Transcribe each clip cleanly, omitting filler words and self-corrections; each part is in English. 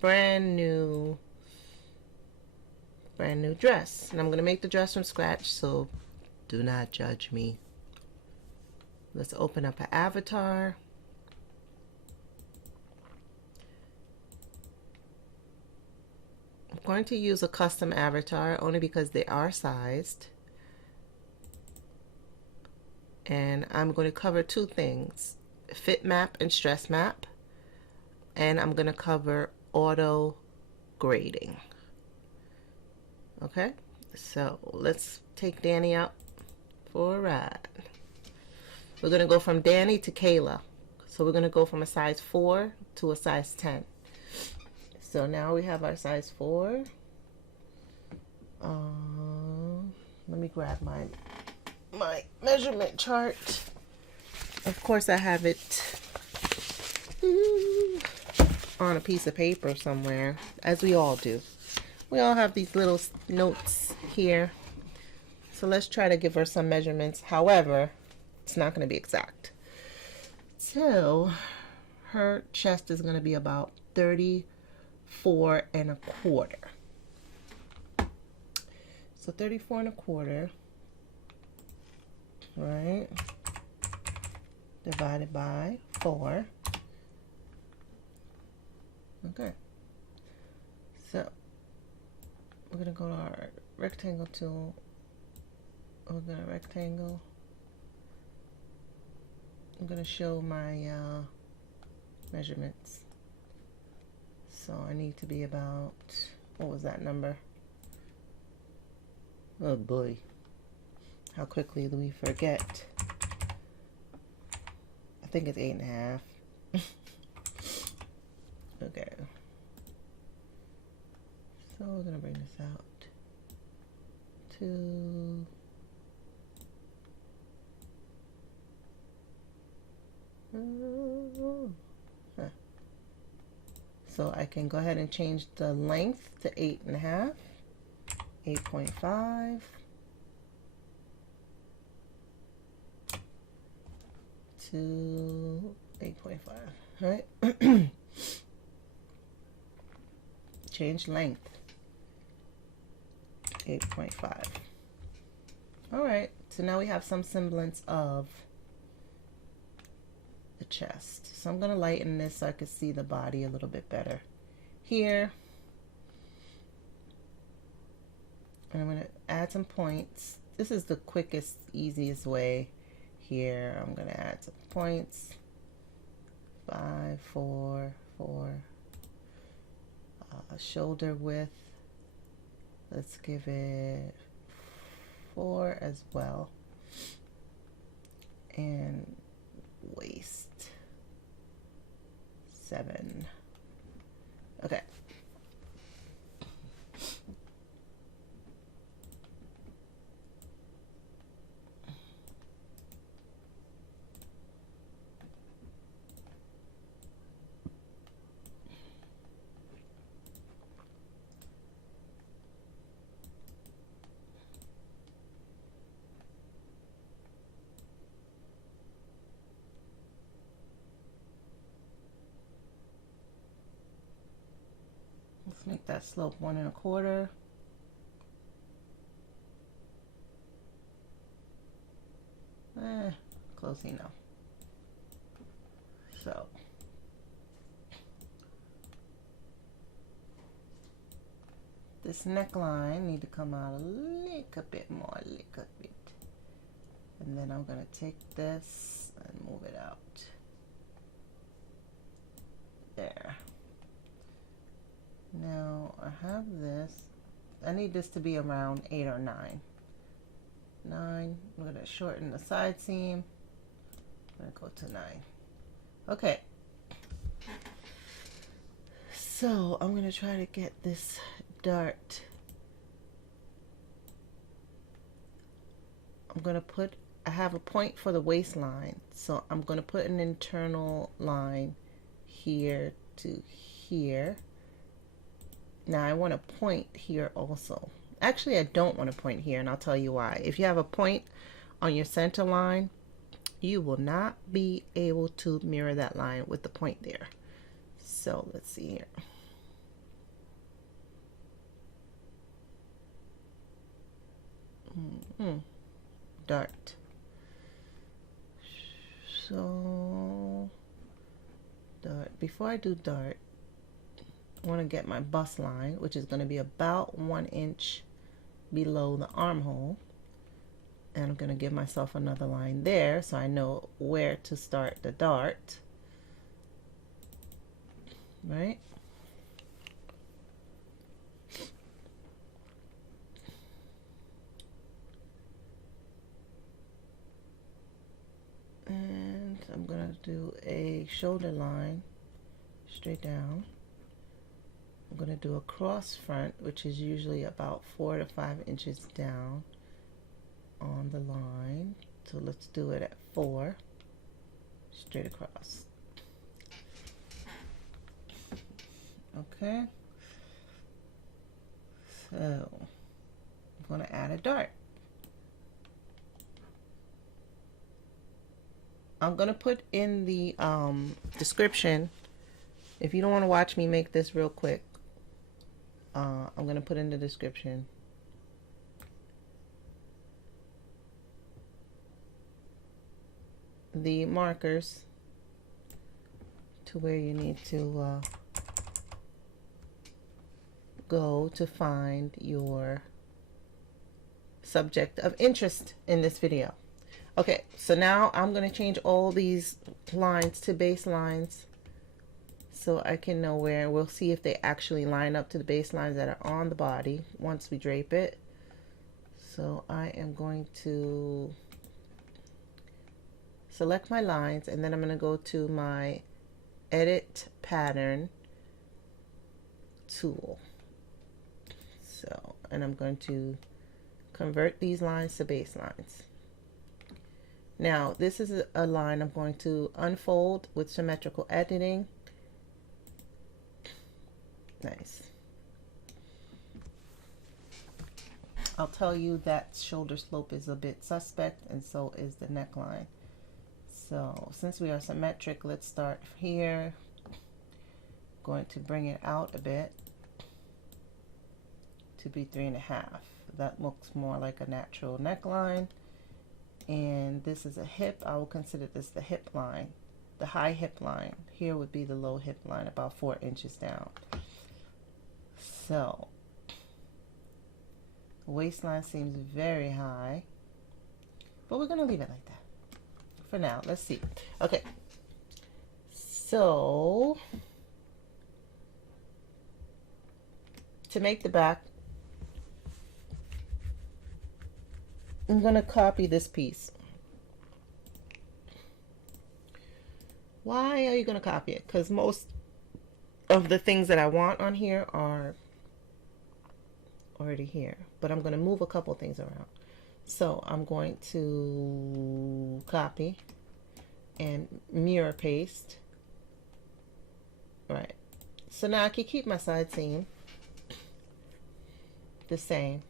brand new dress, and I'm going to make the dress from scratch, so do not judge me. Let's open up an avatar. I'm going to use a custom avatar only because they are sized, and I'm going to cover two things: fit map and stress map, and I'm going to cover auto grading. Okay, so let's take Danny out for a ride. We're going to go from Danny to Kayla. So we're going to go from a size 4 to a size 10. So now we have our size 4. Let me grab my measurement chart. Of course I have it on a piece of paper somewhere, as we all do. We all have these little notes here. So let's try to give her some measurements. However, it's not going to be exact. So her chest is going to be about 34 1/4. So 34 1/4, right, divided by 4. Okay. So we're going to go to our rectangle tool. We're going to rectangle. I'm going to show my measurements. So I need to be about, what was that number? Oh boy, how quickly do we forget? I think it's 8 1/2. Okay. So we're going to bring this out to so I can go ahead and change the length to 8 1/2, 8.5 to 8.5. All right. Change length, 8.5. All right, so now we have some semblance of the chest. So I'm going to lighten this so I can see the body a little bit better here. And I'm going to add some points. This is the quickest, easiest way here. I'm going to add some points. 5, 4, 4. Shoulder width, let's give it 4 as well. And waist, 7. Okay. Let's make that slope 1 1/4. Close enough. So this neckline need to come out a little bit more, a little bit. And then I'm going to take this and move it out. There. Now I have this. I need this to be around 8 or 9. 9. I'm going to shorten the side seam. I'm going to go to 9. Okay. So I'm going to try to get this dart. I'm going to put, I have a point for the waistline. So I'm going to put an internal line here to here. Now I want to point here also. Actually, I don't want to point here, and I'll tell you why. If you have a point on your center line, you will not be able to mirror that line with the point there. So let's see here. Dart. So dart. Before I do dart, I want to get my bust line, which is going to be about 1 inch below the armhole. And I'm going to give myself another line there so I know where to start the dart. Right? And I'm going to do a shoulder line straight down. I'm going to do a cross front, which is usually about 4 to 5 inches down on the line. So let's do it at 4, straight across. Okay. So I'm going to add a dart. I'm going to put in the description, if you don't want to watch me make this real quick, I'm going to put in the description the markers to where you need to go to find your subject of interest in this video. Okay, so now I'm going to change all these lines to baselines so I can know where. We'll see if they actually line up to the baselines that are on the body once we drape it. So I am going to select my lines, and then I'm going to go to my edit pattern tool. So, and I'm going to convert these lines to baselines. Now, this is a line I'm going to unfold with symmetrical editing. Nice. I'll tell you that shoulder slope is a bit suspect, and so is the neckline. So, since we are symmetric, let's start here. Going to bring it out a bit to be 3.5. That looks more like a natural neckline. And this is a hip. I will consider this the hip line, the high hip line. Here would be the low hip line, about 4 inches down. So waistline seems very high, but we're going to leave it like that for now. Let's see. Okay, so to make the back, I'm going to copy this piece. Why are you going to copy it? Because most of the things that I want on here are already here. But I'm going to move a couple things around. So I'm going to copy and mirror paste. Right. So now I can keep my side seam the same.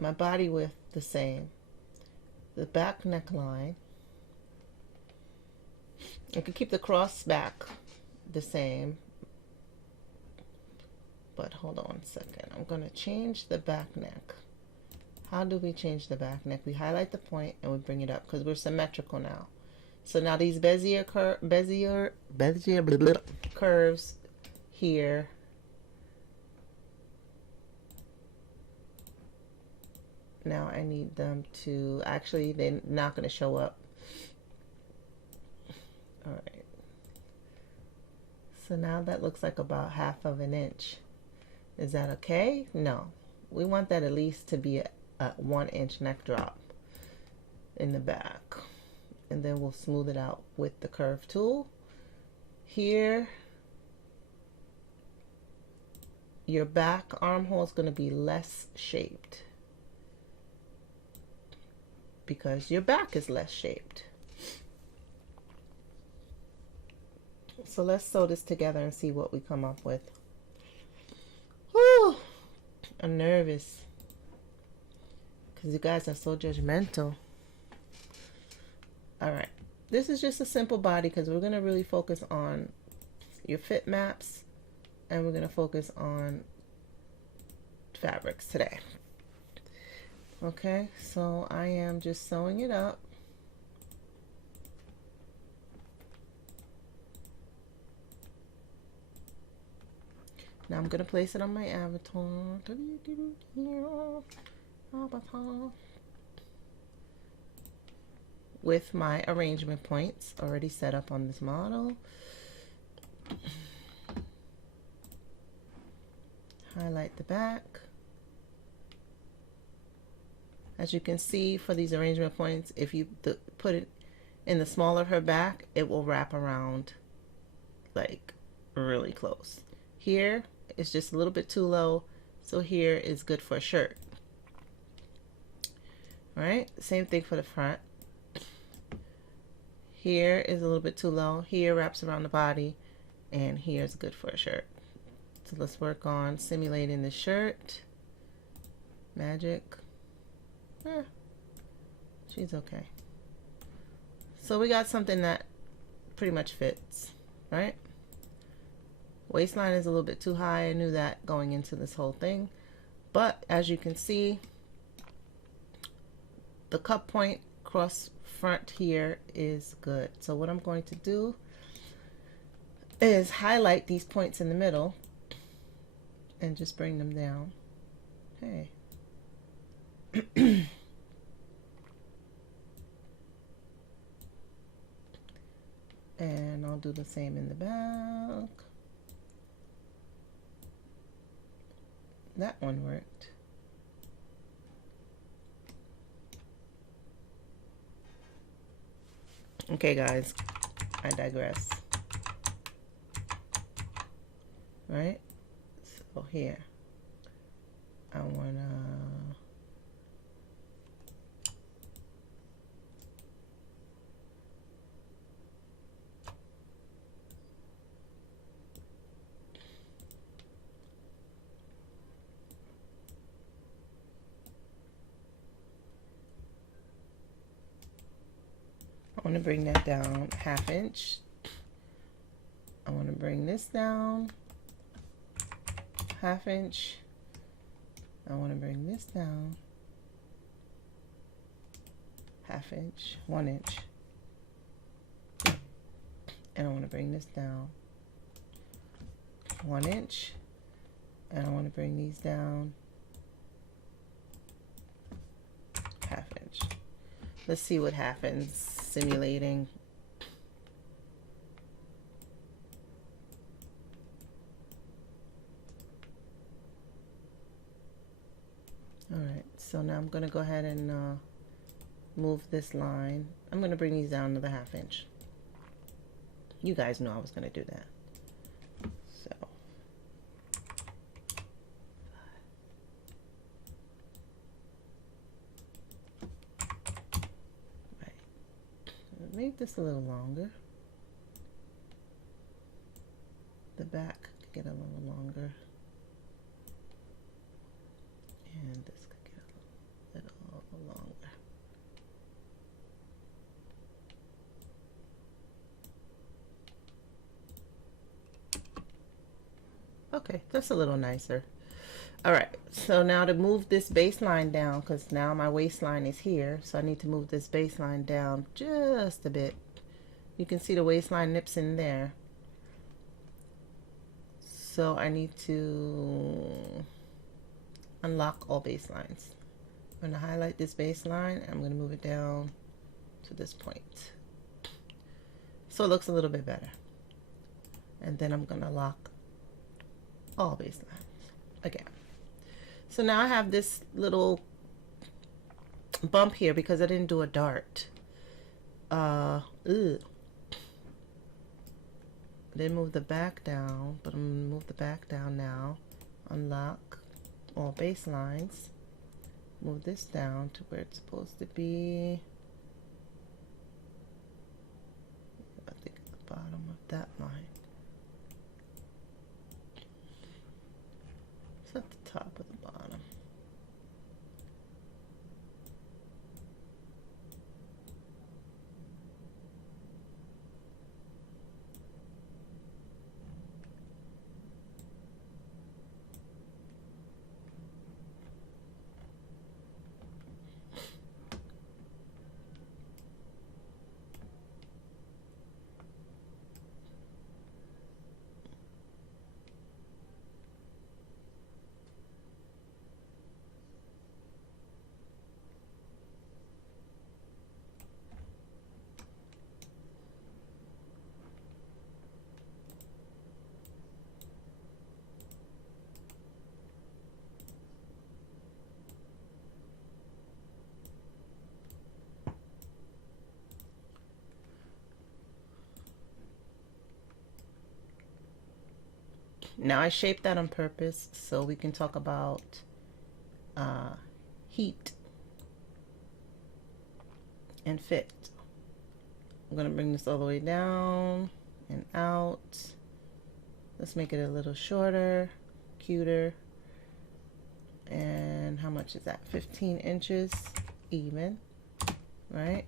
My body width the same, the back neckline. I could keep the cross back the same, but hold on a second. I'm going to change the back neck. How do we change the back neck? We highlight the point and we bring it up because we're symmetrical now. So now these Bezier curves here. Now I need them to, actually they're not going to show up. All right. So now that looks like about 1/2 inch. Is that okay? No. We want that at least to be a 1 inch neck drop in the back. And then we'll smooth it out with the curve tool. Here, your back armhole is going to be less shaped, because your back is less shaped. So let's sew this together and see what we come up with. Whew, I'm nervous because you guys are so judgmental. All right, this is just a simple body because we're going to really focus on your fit maps, and we're going to focus on fabrics today. Okay, so I am just sewing it up. Now I'm going to place it on my avatar. With my arrangement points already set up on this model. Highlight the back. As you can see, for these arrangement points, if you put it in the small of her back, it will wrap around like really close. Here it's just a little bit too low, so here is good for a shirt. All right, same thing for the front. Here is a little bit too low, here wraps around the body, and here's good for a shirt. So let's work on simulating the shirt. Magic. She's okay. So we got something that pretty much fits, right? Waistline is a little bit too high. I knew that going into this whole thing. But as you can see, the cup point cross front here is good. So what I'm going to do is highlight these points in the middle and just bring them down. Okay. And I'll do the same in the back. That one worked. Okay guys, I digress. Right? So here, I wanna bring that down 1/2 inch. I want to bring this down 1/2 inch. I want to bring this down 1/2 inch, 1 inch. And I want to bring this down 1 inch. And I want to bring these down 1/2 inch. Let's see what happens simulating. All right, so now I'm going to go ahead and move this line. I'm going to bring these down to the 1/2 inch. You guys know I was going to do that. So make this a little longer. The back could get a little longer. And this could get a little longer. Okay, that's a little nicer. All right, so now to move this baseline down, because now my waistline is here, so I need to move this baseline down just a bit. You can see the waistline nips in there. So I need to unlock all baselines. I'm going to highlight this baseline. I'm going to move it down to this point. So it looks a little bit better. And then I'm going to lock all baselines again. So now I have this little bump here because I didn't do a dart. I didn't move the back down, but I'm going to move the back down now. Unlock all baselines. Move this down to where it's supposed to be. I think at the bottom of that line. It's at the top of the bottom. Now I shaped that on purpose so we can talk about heat and fit. I'm going to bring this all the way down and out. Let's make it a little shorter, cuter. And how much is that? 15 inches even, right?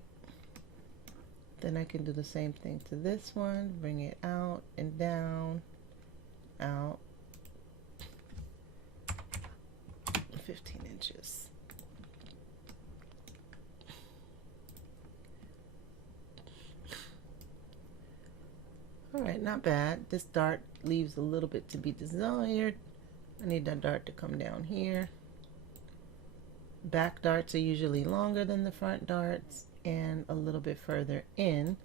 Then I can do the same thing to this one. Bring it out and down, out. 15 inches. All right, not bad. This dart leaves a little bit to be desired. I need that dart to come down here. Back darts are usually longer than the front darts and a little bit further in.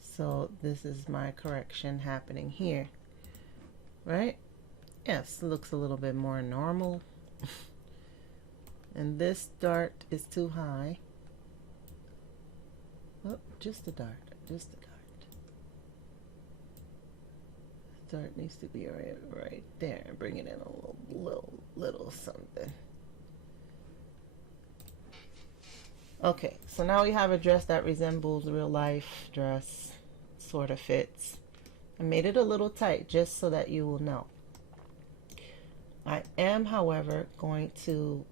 So this is my correction happening here, right? Yes, looks a little bit more normal. And this dart is too high. Oh, just a dart, just a dart. Dart needs to be right there. Bring it in a little something. Okay, so now we have a dress that resembles real life dress, sort of fits. I made it a little tight just so that you will know. I am, however, going to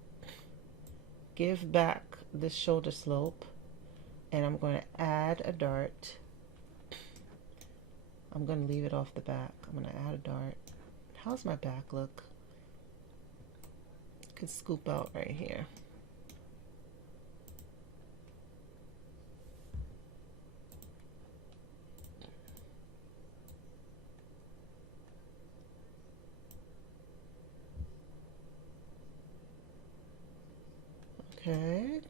give back the shoulder slope, and I'm going to add a dart. I'm going to leave it off the back. I'm going to add a dart. How's my back look? Could scoop out right here. Okay.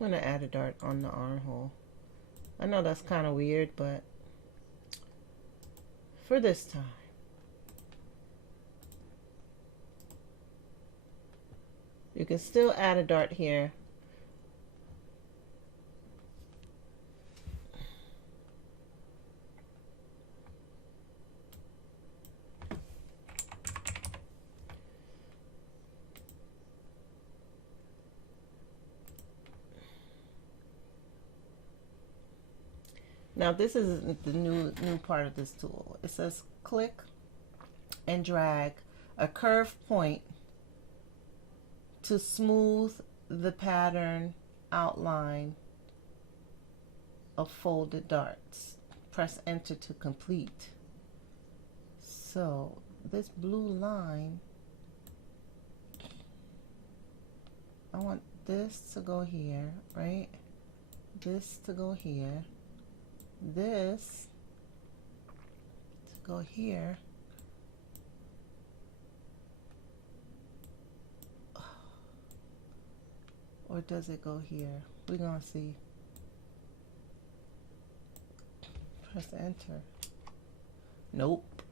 I'm going to add a dart on the armhole. I know that's kind of weird, but for this time. You can still add a dart here. Now this is the new part of this tool. It says click and drag a curved point to smooth the pattern outline of folded darts. Press enter to complete. So this blue line, I want this to go here, right? This to go here. This to go here. Or does it go here? We're gonna see. Press enter. Nope.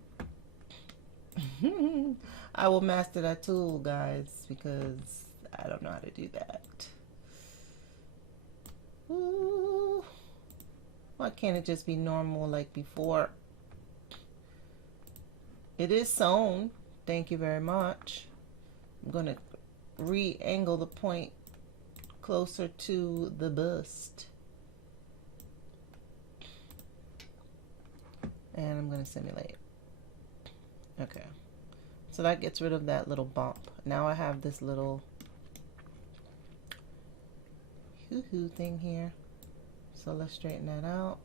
I will master that tool, guys, because I don't know how to do that. Ooh. Why can't it just be normal like before? It is sewn. Thank you very much. I'm going to re-angle the point closer to the bust. And I'm going to simulate. Okay. So that gets rid of that little bump. Now I have this little hoo-hoo thing here. So let's straighten that out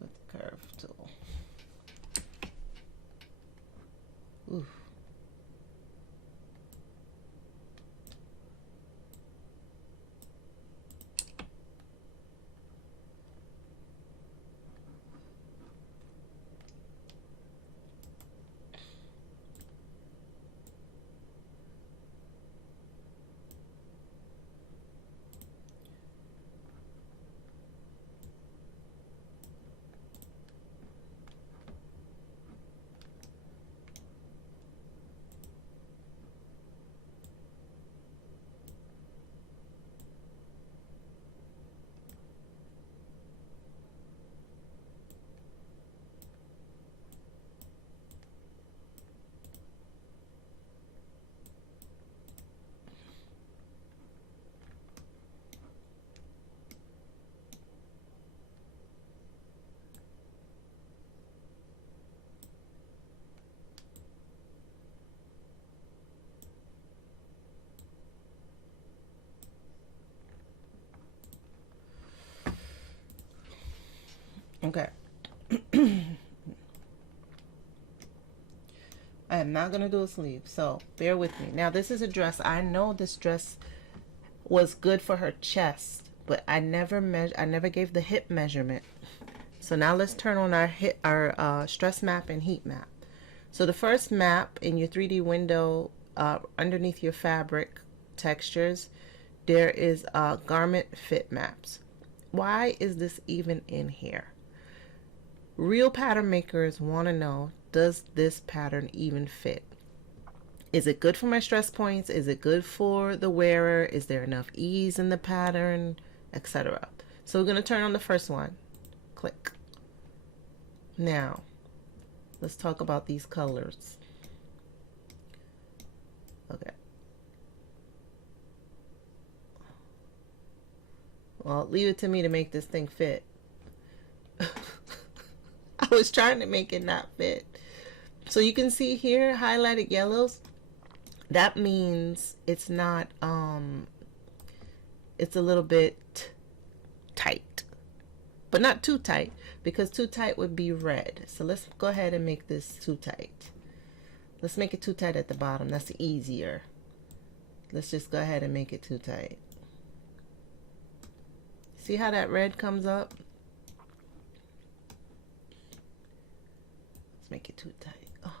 with the curve tool. Oof. Okay. I am not going to do a sleeve, so bear with me. Now, this is a dress. I know this dress was good for her chest, but I never gave the hip measurement. So now let's turn on our stress map and heat map. So the first map in your 3D window, underneath your fabric textures, there is garment fit maps. Why is this even in here? Real pattern makers want to know, does this pattern even fit? Is it good for my stress points? Is it good for the wearer? Is there enough ease in the pattern, etc.? So we're going to turn on the first one. Click. Now, let's talk about these colors. Okay. Well, leave it to me to make this thing fit. I was trying to make it not fit. So you can see here, highlighted yellows. That means it's not, it's a little bit tight, but not too tight, because too tight would be red. So let's go ahead and make this too tight. Let's make it too tight at the bottom. That's easier. Let's just go ahead and make it too tight. See how that red comes up? Let's make it too tight. Oh.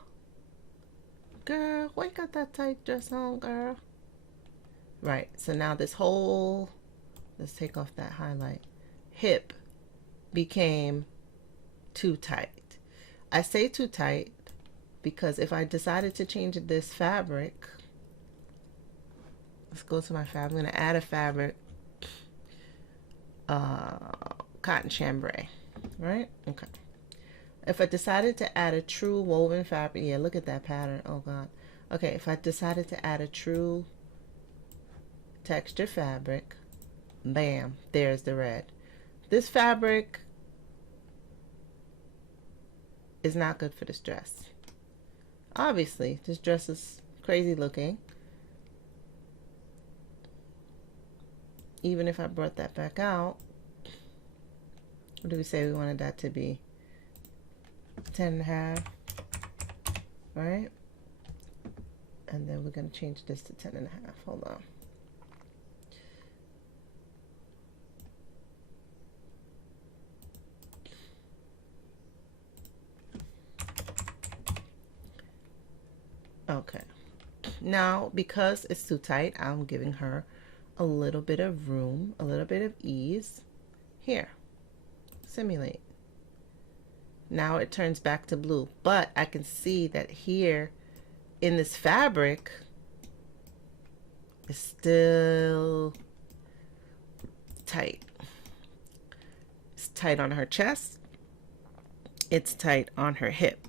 Girl, why you got that tight dress on, girl? Right, so now this whole, let's take off that highlight, hip became too tight. I say too tight because if I decided to change this fabric, let's go to my fabric. I'm going to add a fabric, cotton chambray, right? Okay. If I decided to add a true woven fabric, yeah, look at that pattern. Oh God. Okay, if I decided to add a true texture fabric, bam, there's the red. This fabric is not good for this dress. Obviously, this dress is crazy looking. Even if I brought that back out, what do we say we wanted that to be? 10.5, right? And then we're going to change this to 10.5. Hold on. Okay. Now, because it's too tight, I'm giving her a little bit of room, a little bit of ease. Here, simulate. Now it turns back to blue, but I can see that here in this fabric is still tight. It's tight on her chest. It's tight on her hip.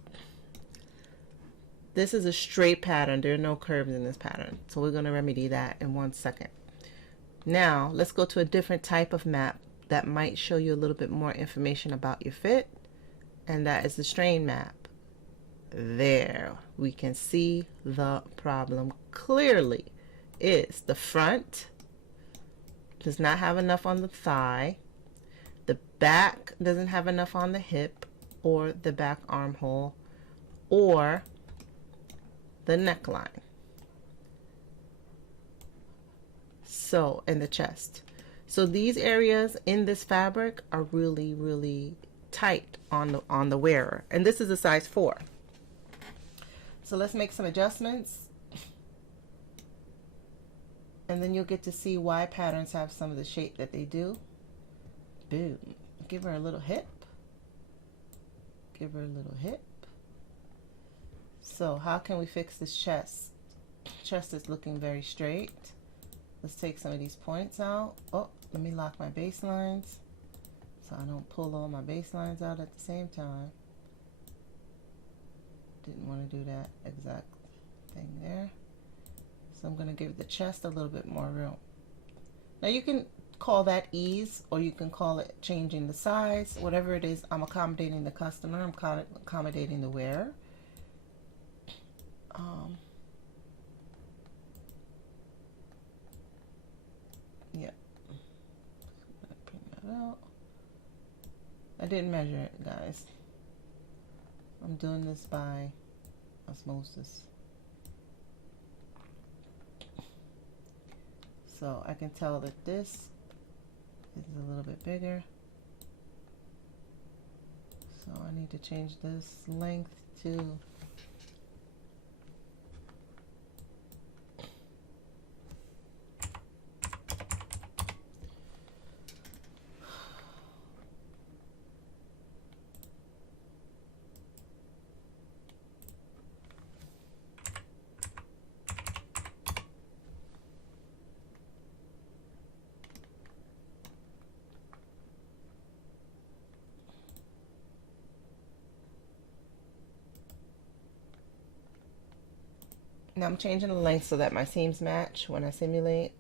This is a straight pattern. There are no curves in this pattern. So we're going to remedy that in 1 second. Now let's go to a different type of map that might show you a little bit more information about your fit. And that is the strain map. There, we can see the problem clearly. Is the front does not have enough on the thigh, the back doesn't have enough on the hip or the back armhole, or the neckline. So, and the chest. So these areas in this fabric are really, really tight on the wearer, and this is a size 4. So let's make some adjustments, and then you'll get to see why patterns have some of the shape that they do. Boom. Give her a little hip. Give her a little hip. So how can we fix this chest? Chest is looking very straight. Let's take some of these points out. Oh, let me lock my baselines so I don't pull all my baselines out at the same time. Didn't want to do that exact thing there. So I'm going to give the chest a little bit more room. Now you can call that ease, or you can call it changing the size. Whatever it is, I'm accommodating the customer. I'm accommodating the wearer. Yeah. Bring that out. I didn't measure it, guys. I'm doing this by osmosis. So I can tell that this is a little bit bigger. So I need to change this length to now I'm changing the length so that my seams match when I simulate.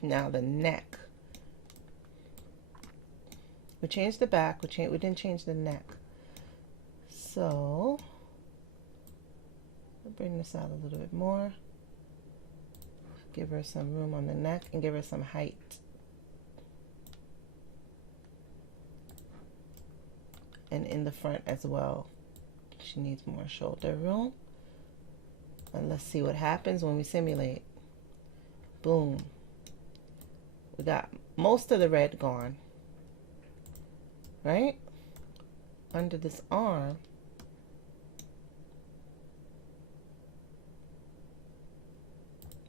Now the neck. We changed the back. We didn't change the neck. So I'll bring this out a little bit more. Give her some room on the neck and give her some height. And in the front as well. She needs more shoulder room. And let's see what happens when we simulate. Boom. We got most of the red gone, right? Under this arm,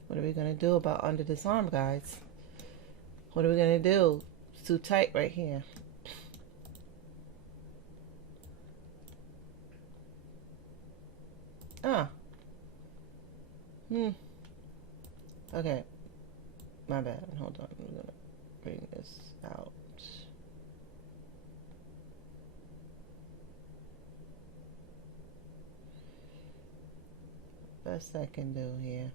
what are we gonna do about under this arm, guys? What are we gonna do? It's too tight right here. Okay. My bad. Hold on. I'm gonna bring this out. Best I can do here.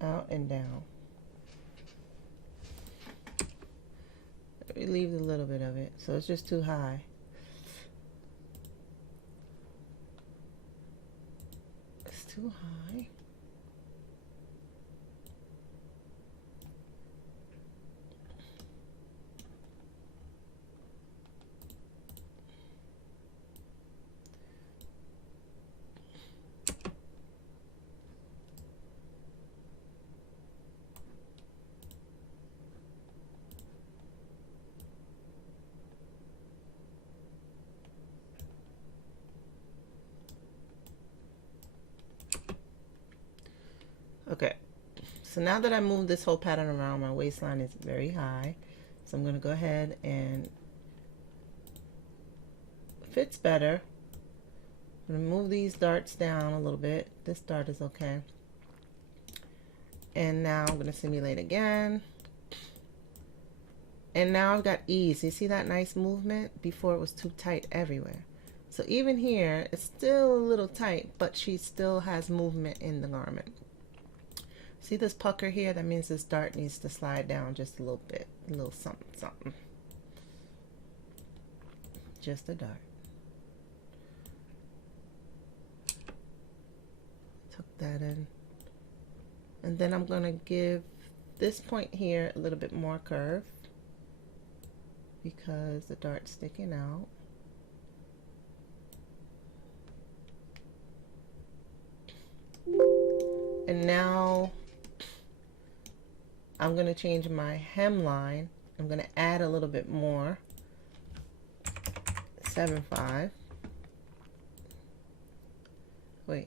Out and down. Relieve a little bit of it. So it's just too high. It's too high. Okay, so now that I moved this whole pattern around, my waistline is very high. So I'm going to go ahead and fits better. I'm going to move these darts down a little bit. This dart is okay. And now I'm going to simulate again. And now I've got ease. You see that nice movement? Before it was too tight everywhere. So even here, it's still a little tight, but she still has movement in the garment. See this pucker here? That means this dart needs to slide down just a little bit. A little something, something. Just a dart. Tuck that in. And then I'm going to give this point here a little bit more curve because the dart's sticking out. And now I'm going to change my hemline. I'm going to add a little bit more. 7.5. Wait.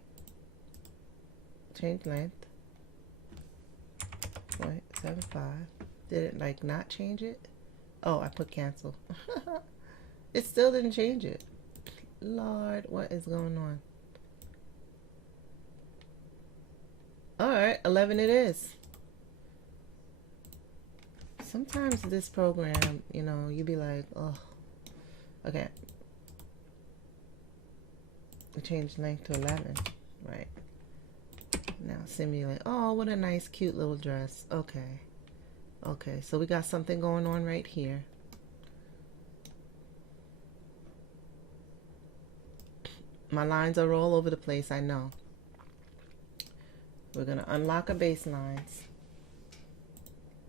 Change length. Wait, 7.5. Did it like not change it? Oh, I put cancel. It still didn't change it. Lord, what is going on? Alright, 11 it is. Sometimes this program, you know, you be like, oh, Okay. We changed length to 11. Right. Now simulate. Oh, what a nice, cute little dress. Okay. Okay, so we got something going on right here. My lines are all over the place, I know. We're going to unlock our baselines.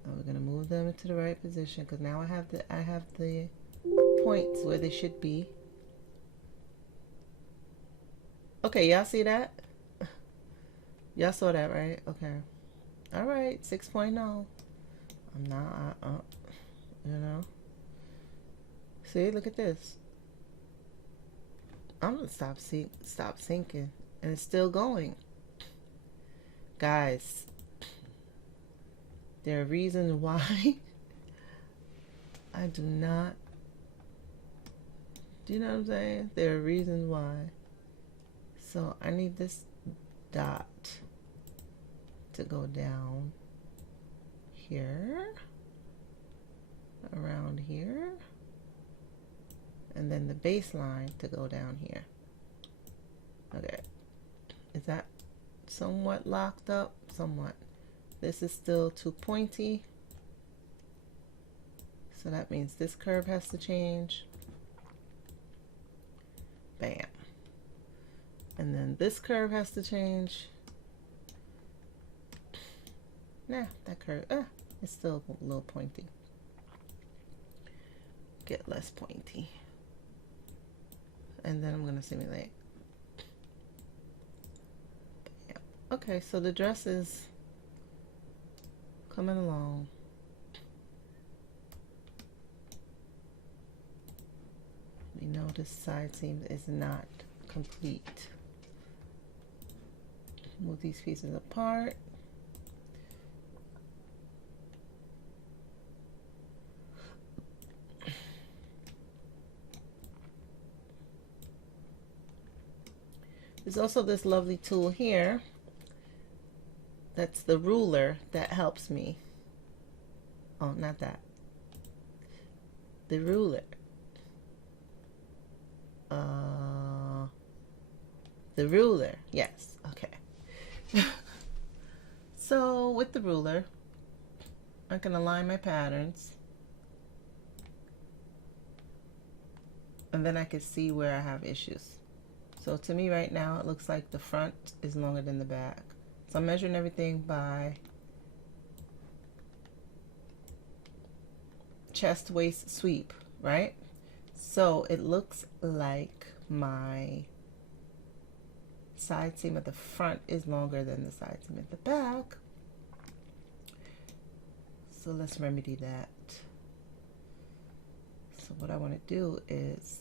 And we're going to move them into the right position because now I have the points where they should be. Okay, y'all see that? Y'all saw that, right? Okay. All right, 6.0. I'm not, you know. See, look at this. I'm gonna stop sinking, and it's still going. Guys, there are reasons why I do not. Do you know what I'm saying? There are reasons why. So I need this dot to go down here, around here, and then the baseline to go down here. Okay, is that somewhat locked up? Somewhat. This is still too pointy, so that means this curve has to change. Bam. And then this curve has to change. Nah, that curve, it's still a little pointy. Get less pointy. And then I'm gonna simulate. Bam. Okay, so the dress is coming along. We know this side seam is not complete. Move these pieces apart. There's also this lovely tool here. That's the ruler that helps me. Oh, not that. The ruler. The ruler. Yes. Okay. So with the ruler, I can align my patterns. And then I can see where I have issues. So to me right now, it looks like the front is longer than the back. So I'm measuring everything by chest, waist, sweep, right? So it looks like my side seam at the front is longer than the side seam at the back. So let's remedy that. So what I want to do is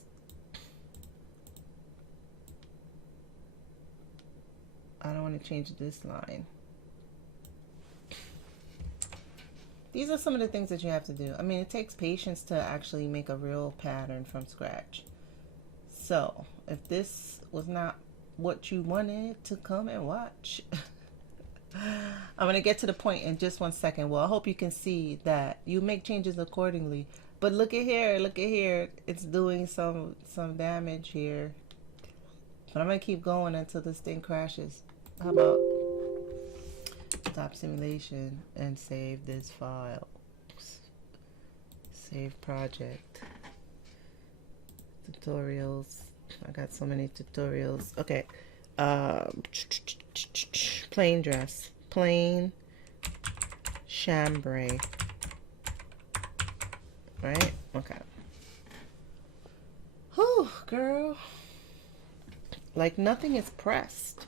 I don't want to change this line. These are some of the things that you have to do. I mean, it takes patience to actually make a real pattern from scratch. So if this was not what you wanted to come and watch, I'm going to get to the point in just 1 second. Well, I hope you can see that you make changes accordingly. But look at here. It's doing some damage here. But I'm going to keep going until this thing crashes. How about stop simulation and save this file? Save project. Tutorials. I got so many tutorials. Okay. Plain dress. Plain chambray. Right? Okay. Whew, girl. Like nothing is pressed.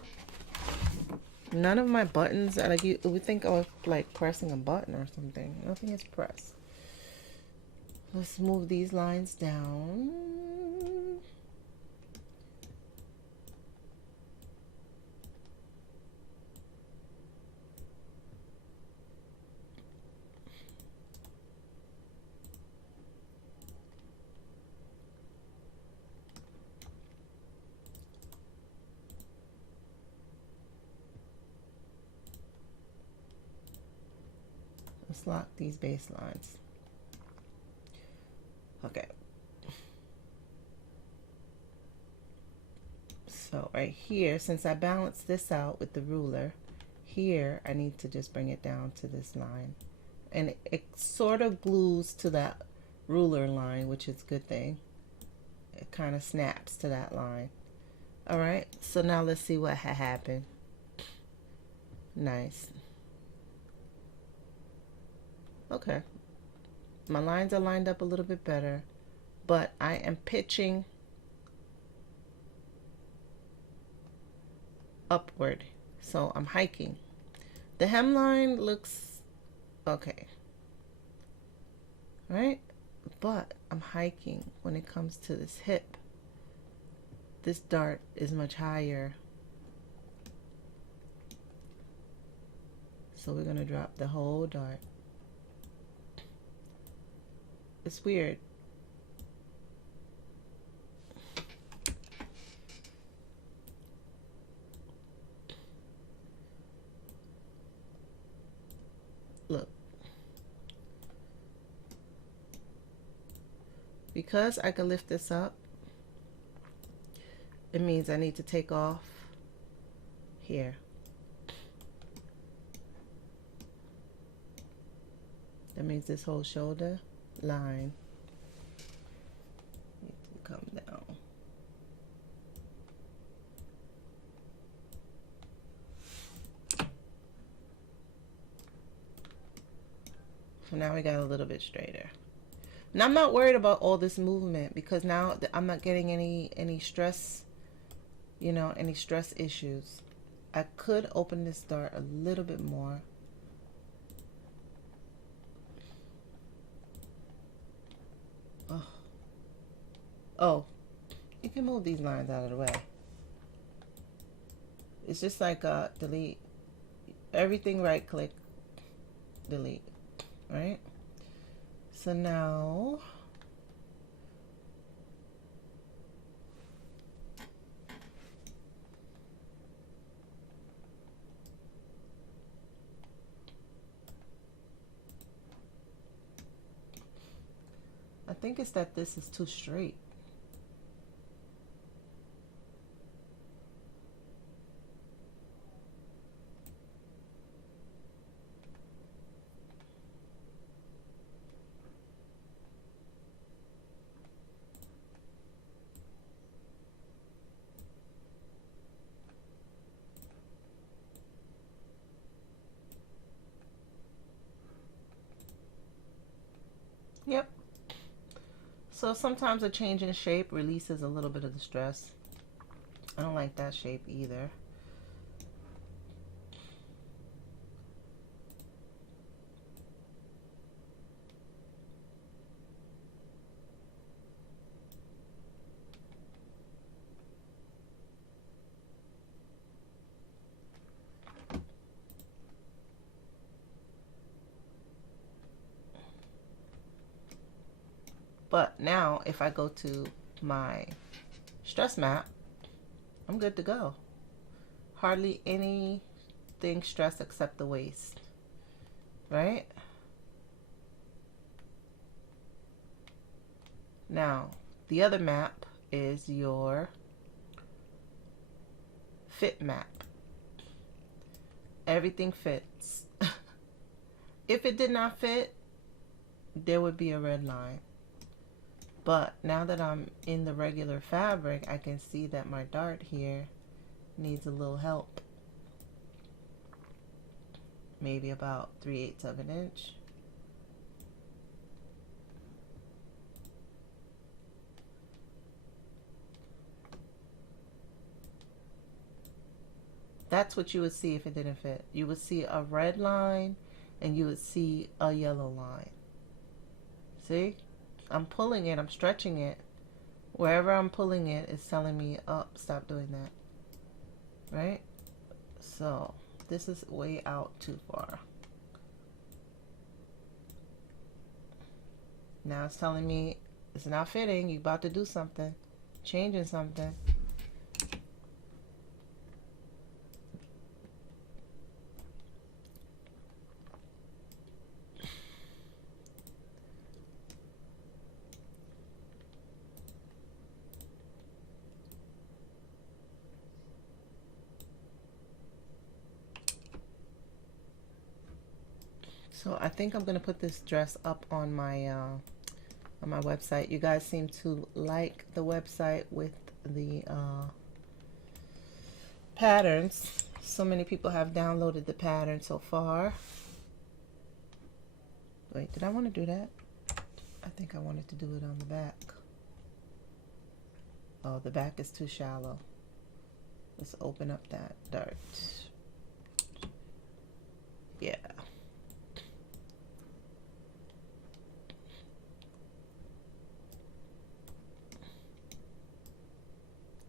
None of my buttons are like you would think I was like pressing a button or something. Nothing is pressed. Let's move these lines down. Let's lock these baselines. Okay. So right here, since I balanced this out with the ruler, here I need to just bring it down to this line. And it sort of glues to that ruler line, which is a good thing. It kind of snaps to that line. All right, so now let's see what happened. Nice. Okay, my lines are lined up a little bit better, but I am pitching upward, so I'm hiking. The hemline looks okay, right? But I'm hiking when it comes to this hip. This dart is much higher. So we're gonna drop the whole dart. It's weird. Look. Because I can lift this up, it means I need to take off here. That means this whole shoulder line needs to come down. So now we got a little bit straighter. And I'm not worried about all this movement because now I'm not getting any stress, you know, any stress issues. I could open this dart a little bit more. Oh, you can move these lines out of the way. It's just like delete. Everything right click, delete, right? So now I think it's that this is too straight. Yep. So sometimes a change in shape releases a little bit of the stress. I don't like that shape either. But now if I go to my stress map, I'm good to go. Hardly anything stressed except the waist, right? Now, the other map is your fit map. Everything fits. If it did not fit, there would be a red line. But now that I'm in the regular fabric, I can see that my dart here needs a little help. Maybe about 3/8 of an inch. That's what you would see if it didn't fit. You would see a red line and you would see a yellow line. See? I'm pulling it, I'm stretching it. Wherever I'm pulling it, it's telling me, oh, stop doing that. Right? So, this is way out too far. Now it's telling me it's not fitting, you're about to do something, changing something. So I think I'm gonna put this dress up on my website. You guys seem to like the website with the patterns. So many people have downloaded the pattern so far. Wait, did I want to do that? I think I wanted to do it on the back. Oh, the back is too shallow. Let's open up that dart. Yeah.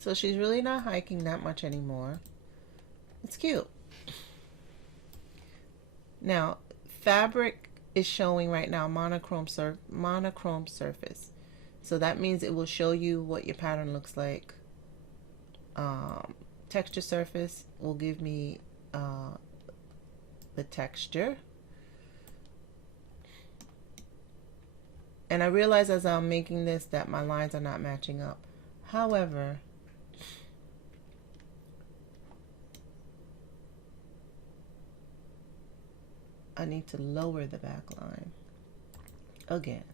So she's really not hiking that much anymore. It's cute. Now, fabric is showing right now monochrome surface. So that means it will show you what your pattern looks like. Texture surface will give me the texture. And I realize as I'm making this that my lines are not matching up. However, I need to lower the back line again.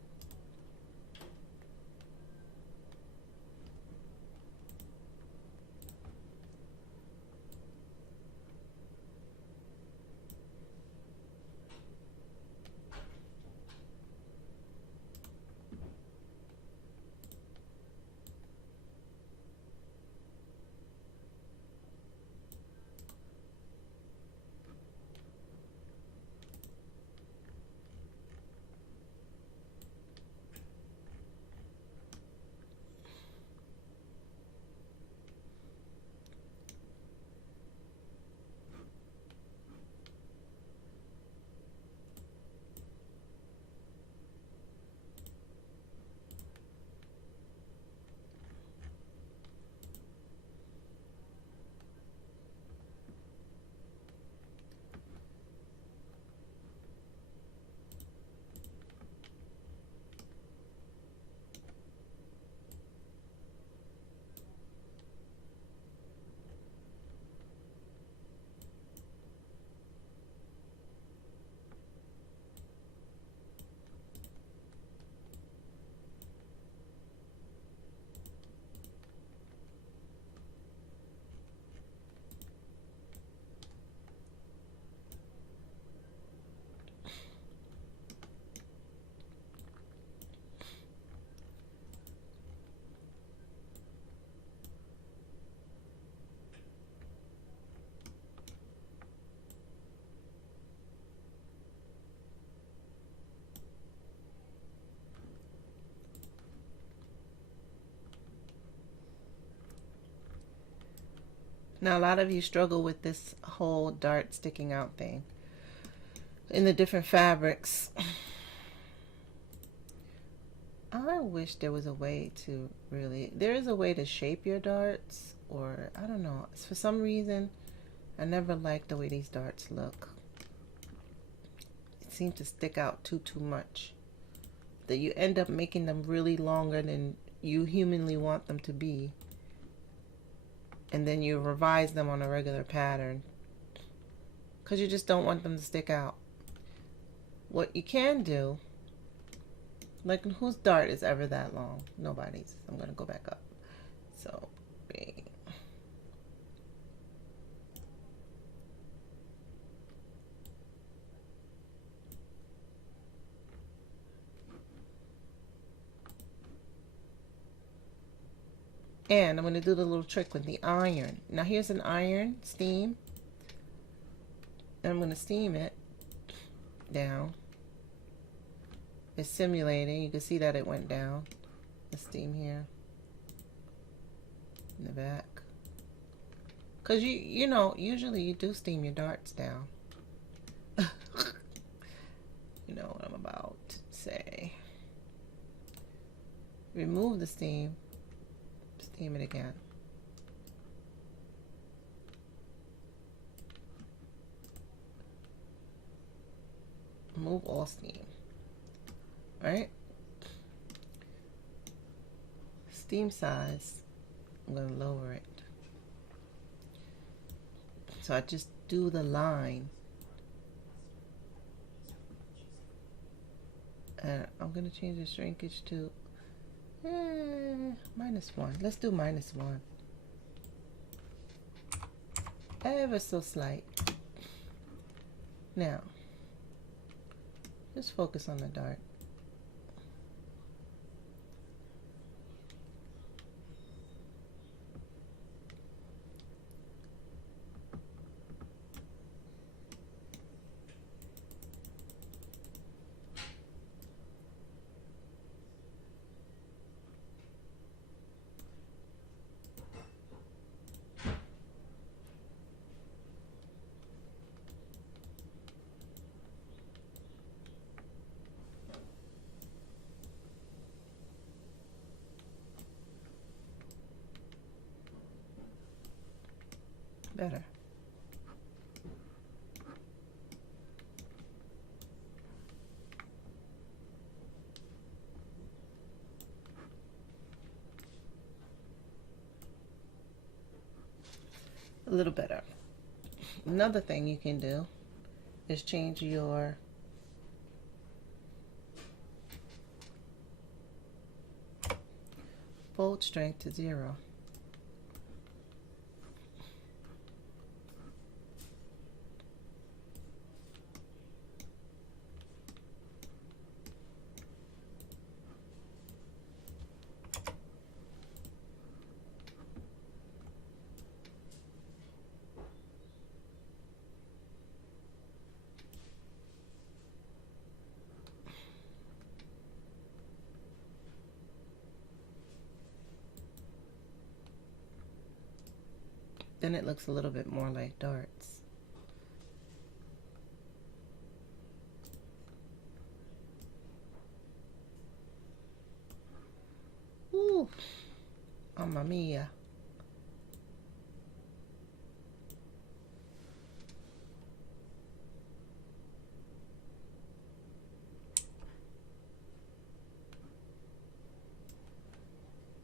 Now, a lot of you struggle with this whole dart sticking out thing in the different fabrics. I wish there was a way to there is a way to shape your darts, or I don't know. For some reason, I never liked the way these darts look. It seems to stick out too much. That you end up making them really longer than you humanly want them to be. And then you revise them on a regular pattern because you just don't want them to stick out. What you can do, like whose dart is ever that long? Nobody's. I'm going to go back up. So, and I'm going to do the little trick with the iron. Now here's an iron steam. And I'm going to steam it down. It's simulating. You can see that it went down. The steam here. In the back. Because you know, usually you do steam your darts down. You know what I'm about to say. Remove the steam. Steam it again. Remove all steam. Right? Steam size, I'm going to lower it. So I just do the line. I'm going to change the shrinkage to -1. Let's do -1. Ever so slight. Now, just focus on the dark. Better. A little better. Another thing you can do is change your fold strength to 0. Then it looks a little bit more like darts. Ooh, mamma mia.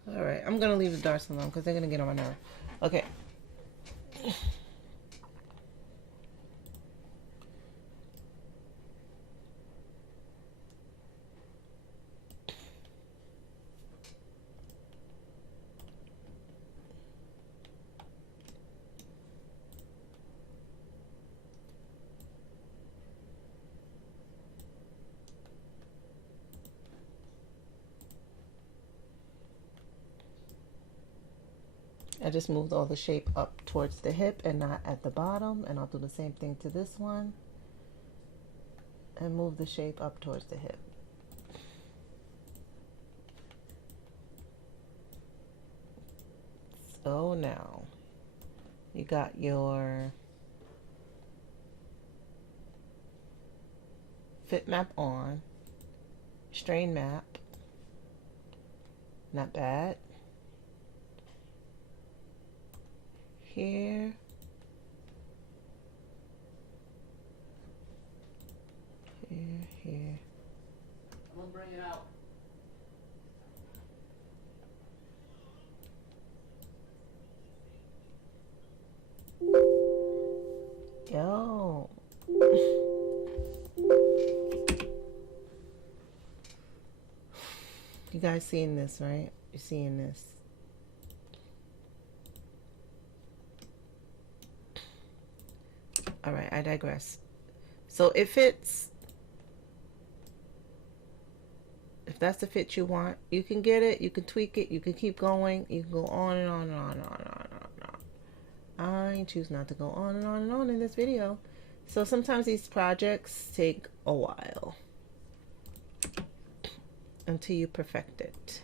All right, I'm gonna leave the darts alone because they're gonna get on my nerve. Okay. I just moved all the shape up towards the hip and not at the bottom, and I'll do the same thing to this one and move the shape up towards the hip. So now you got your fit map on, strain map, not bad. Here, here. I'm gonna bring it out. Yo. You guys seeing this, right? You're seeing this. All right, I digress. So if that's the fit you want, you can get it, you can tweak it, you can keep going, you can go on and on and on and on and on and on. I choose not to go on and on and on in this video. So sometimes these projects take a while until you perfect it.